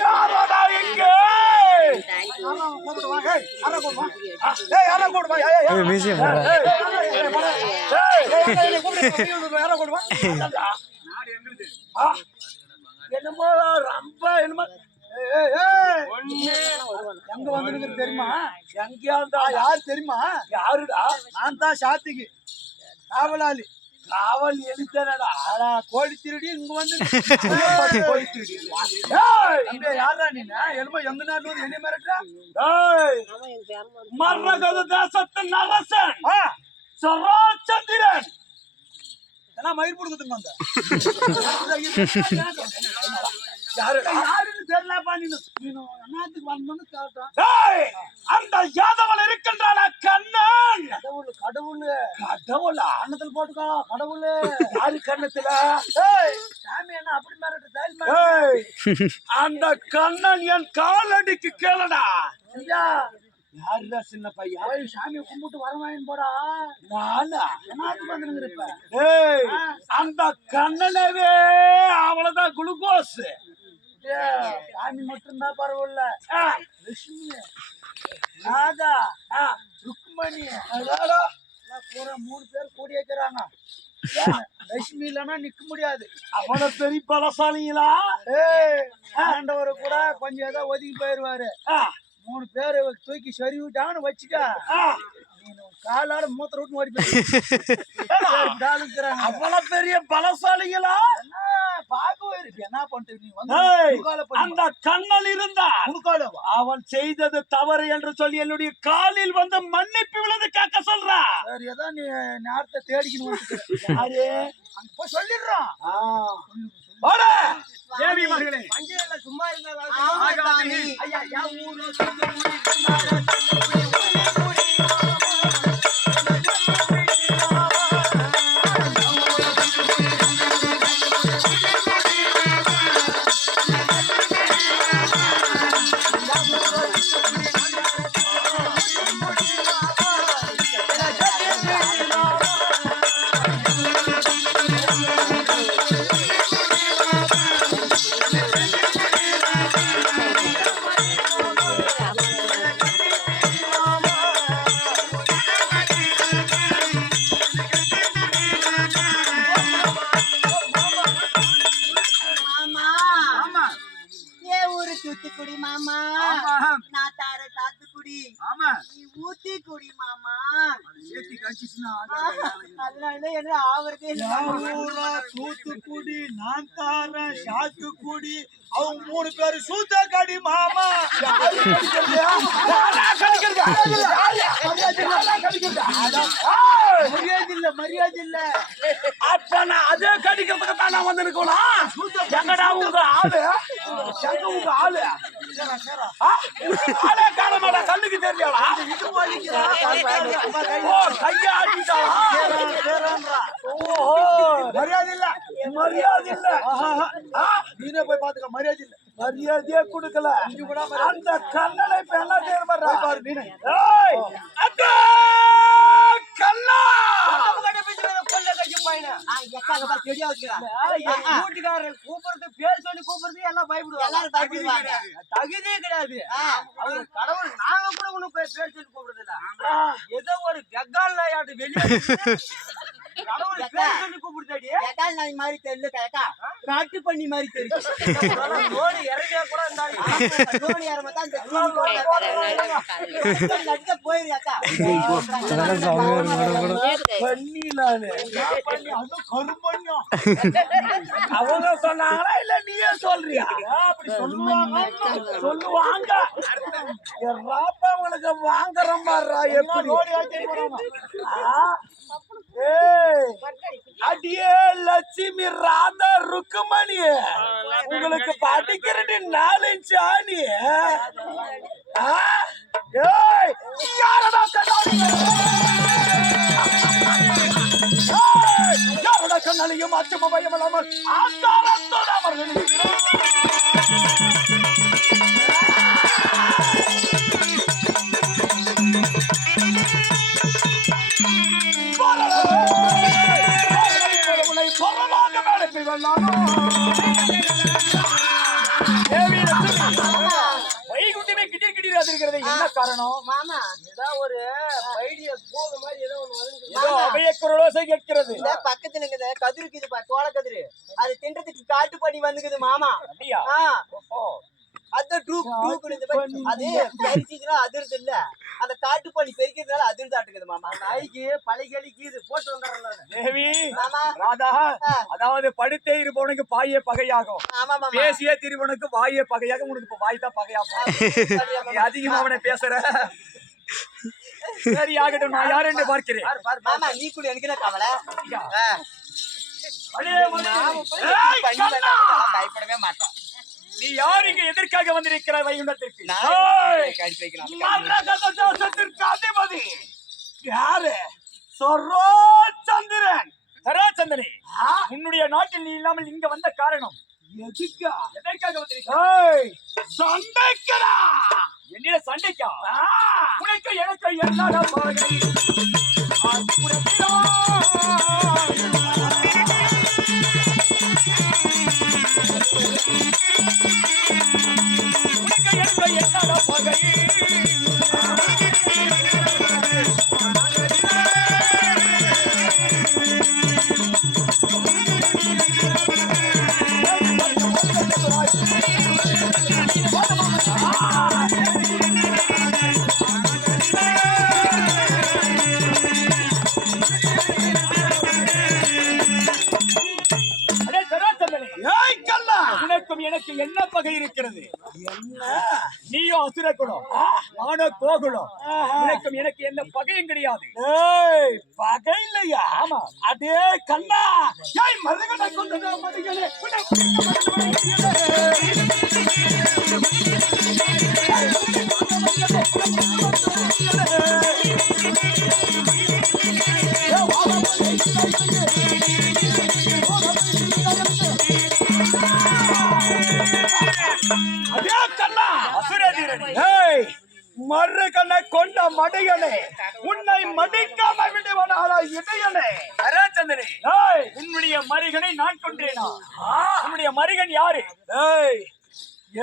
யாரோடா இங்க என்னமோ ரொம்ப என்னமோ எங்க வந்து தெரியுமா? எங்கேயா இருந்தா யாரு தெரியுமா? யாருடா? நான் தான் சாத்திக்கு காவலாளி. காவல் எழுத்தனடா கோழி திருடி இங்க வந்து கோழி திருடி யாரா நீ? என்னமோ எங்க நாட்டுல வந்து என்ன மிரட்டா? மரகத தேசத்தின் அரசன் சராச்சந்திரன் எல்லாம் மயிர் கொடுக்குதுங்க வந்த அந்த யாதவன் இருக்கின்றான கண்ணன். கடவுள் கடவுள் அன்னத்தில் போட்டுக்கோ. கடவுள் யாரு கண்ணத்துல? சாமி என்ன அப்படி மிரட்டு? அந்த கண்ணன் என் காலடிக்கு கேளடா. யாருடா சின்ன பையன்? சாமியை கும்பிட்டு வரவாயின் போடா. அந்த கண்ணனவே அவ்வளவுதான் குளுக்கோஸ். சாமி மட்டும்தான் பரவாயில்ல. லட்சுமி ராதா ருக்மணி பூரா 3 பேர் கூடி வைக்கிறாங்க. லட்சுமி இல்லைன்னா நிக்க முடியாது. அவன பெரிய பலசாலிங்களா? ஆண்டவரை கூட கொஞ்சம் ஏதோ ஒதுக்கி போயிருவாரு. 3 பேரு தூக்கி சொறி விட்டான்னு வச்சுக்க. காலாட மூத்திர விட்டு ஓடி போயிருக்கிறாங்க. அவ்வளவு பெரிய பலசாலிகளா? என்ன பண்ற? அந்த கண்ணல் இருந்தா அவன் செய்தது தவறு என்று சொல்லி என்னுடைய காலில் வந்து மன்னிப்பு விழுந்து கேட்க சொல்றா. ஏதோ நீ நேரத்தை தேடிக்கணும் சொல்லிடுறான். தேவி மகளே சும்மா தூத்துக்குடி மாமா. நான் தார சாத்துக்குடி. ஊத்திக்குடி மாமா. அதனால என்ன ஆவறது? தூத்துக்குடி நான் தார சாத்துக்குடி. அவங்க 3 பேரு சூத்தக்காடி மாமா. மரியாதை இல்ல மரியாதை இல்ல. அப்ப நான் அதே கடிக்கிறதுக்கு தான் நான் வந்து இருக்கலாம். எங்கடா உங்க ஆளு? எங்க உங்க ஆளு? ஆளே காலமாடா கண்ணுக்கு தெரியாளா? ஓ கையா ஆடிட்டாளா? ஓஹோ மரியாதை இல்ல மரியாதை இல்ல. நீனே போய் பாத்துக்க. மரியாதை இல்ல. மரியாதையே கொடுக்கல. அந்த கண்ணனை இப்ப என்ன செய்ய பாரு நீனு. கண்ணா கூப்பிடுறது பேர் சொல்லி கூப்பிடுறது எல்லாம் பயப்படுவாங்க. தகுதியே கிடையாது. கடவுள் நாங்க கூட ஒண்ணும் பேர் சொல்லி கூப்பிடுறது இல்ல. ஏதோ ஒரு வெக்கால் நாயாட்டு வெளியே கடவுள் பேர் சொல்லி கூப்பிடுதாடி. வெக்கால் நாய் மாதிரி தெரியல கேக்கா. காட்டு பண்ணி மாதிரி தெரியும். லோடு இறங்கியா கூட இருந்தாலும் லோடு இறங்கத்தான் இந்த போயிருக்கா. அவங்க சொன்னாங்களா இல்ல நீயே சொல்றியா? அப்படி சொல்லுவாங்க. உங்களுக்கு வாங்குறோம் அடியே லட்சுமி ராதா ருக்குமணி உங்களுக்கு படிக்கிறது 4 இன்ச் ஆணி. யாரடா கண்ணாலையும் அச்சம பயம் இல்லாமல் ஆச்சாரத்தோட அவர்கள் வைகுண்டமே கிட்டீர் கிட்டீர் இருக்கிறது என்ன காரணம்? மாமா ஏதாவது ஒரு ஐடிய போக மாதிரி ஏதோ ஒண்ணு வந்து ஏதோ அவைய குரலோசை கேட்கிறது. பக்கத்துல இருக்குது கதிர் இருக்குதுப்பா, சோள கதிரு. அது தின்றதுக்கு காட்டு பண்ணி வந்துக்குது மாமா. அப்படியா? அது டூக் அது பெருக்கிக்கிறா அதிர்து இல்ல, அந்த காட்டு பண்ணி பெருக்கிறதுனால அதிர்தாட்டுக்குது மாமா. நாய்க்கு பழைகளிக்கு இது போட்டு வந்துடுறேன் தேவி மாமா. ராதா, அதாவது படுத்தே இருப்பவனுக்கு பாயே பகையாகும், ஆமா மாமா. பேசியே திருவனுக்கு வாயே பகையாக. உனக்கு இப்ப வாய் தான் பகையாகும். நீ அதிகமா அவனை பேசுற. சரி ஆகட்டும், நான் யார் என்று பார்க்கிறேன். மாமா நீ கூட எனக்கு என்ன கவலை? பயப்படவே மாட்டான். நீ யார் இங்க எதற்காக வந்திருக்கிறாய் வைகுண்டத்திற்கு? அதிபதி யாரு? சரோச்சந்திரன். சரோச்சந்திரனே, உன்னுடைய நாட்டில் நீ இல்லாமல் இங்க வந்த காரணம் எதற்காக வந்திருக்கிறாய்? சண்டைக்கடா. என்னிட சண்டைக்கா? உனக்கு எனக்கு என்னடா பகை? என்னடா பகை? எனக்கு என்ன பகை இருக்கிறது? என்ன நீயோ அசுர குலம், நானோ கோகுலம். உனக்கும் எனக்கு என்ன பகையும் கிடையாது. பகை இல்லையா? ஆமா. அதே கண்ணா, மருகனை கொண்டது மருகனே. மருகனை கொண்ட மடையனே, உன்னை மடிக்காம விடுவனால இடையனே. சரோச்சந்திரனே, உன்னுடைய மருகனை நான் கொன்றேனா? உன்னுடைய மருகன் யாரு?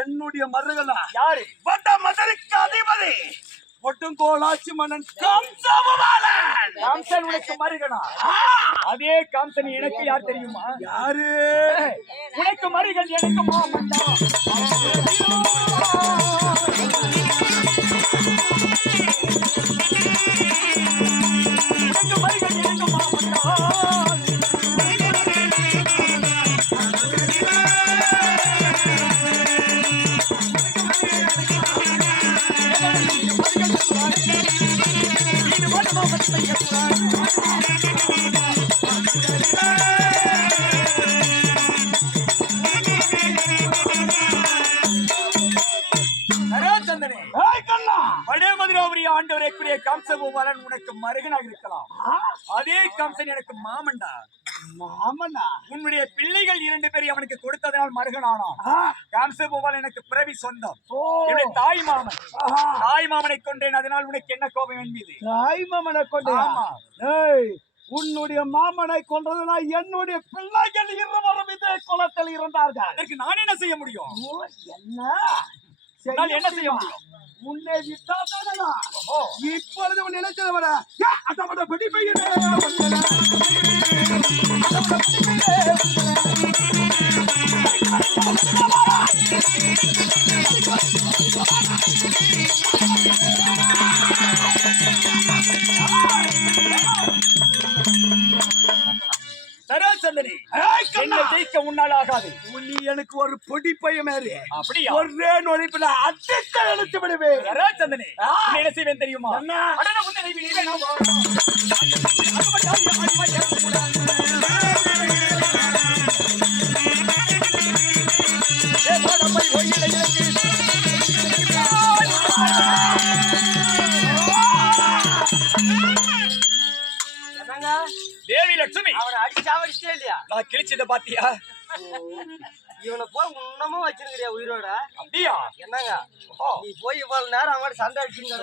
என்னுடைய மருகனா யாரு? வட மதுரைக்கு அதிபதி ஒட்டுங்கோலாட்சி மன்னன் கம்சன். கம்சன் உனக்கு மருகனா? அதே கம்சன் எனக்கு யார் தெரியுமா? யாரு? உனக்கு மருகன் எனக்கு மாமன் தான். கம்சபூபாலன் உனக்கு மருகனாக இருக்கலாம். அதே கம்சன் எனக்கு மாமன்டா. மாமனா? உன்னுடைய பிள்ளைகள் 2 பேரை அவனுக்கு கொடுத்ததனால் மருகனானான். கம்சபூபாலன் எனக்கு பிறவி சொந்தம். தாய் மாமன். தாய் மாமனை கொண்டேன், அதனால் உனக்கு என்ன கோபம் என்பது? தாய் மாமனை கொண்டேன். ஆமா. உன்னுடைய மாமனை கொன்றதுனா என்னுடைய பிள்ளைகள் 2 இதே குலத்தில் இருந்தார்கள். அதற்கு நான் என்ன செய்ய முடியும்? என்ன செய்ய முடியும்? உன்னை விட்டாதானா? இப்பொழுது உன் நினைச்சது வர அதோட படி சரோச்சந்திரனே, என்ன ஜெயிக்க உன்னால் ஆகாது. நீ எனக்கு ஒரு பொடி பையன் மாதிரி. அப்படியா? ஒரே நொழிப்புல அடிக்க எழுத்து விடுவேன். சரோச்சந்திரனே, என்ன செய்வேன் தெரியுமா? அடன உன்னை விடுவேன். தேவி லட்சுமி அவனை அடிச்சு சாவடிச்சே இல்லையா? நான் கிழிச்சத பாத்தியா? இவனை போய் இன்னமும் வச்சிருக்கிறியா உயிரோட? அப்படியா? என்னங்க நீ போய் இவ்வளவு நேரம் அவன் சண்டை அடிச்சுன்னு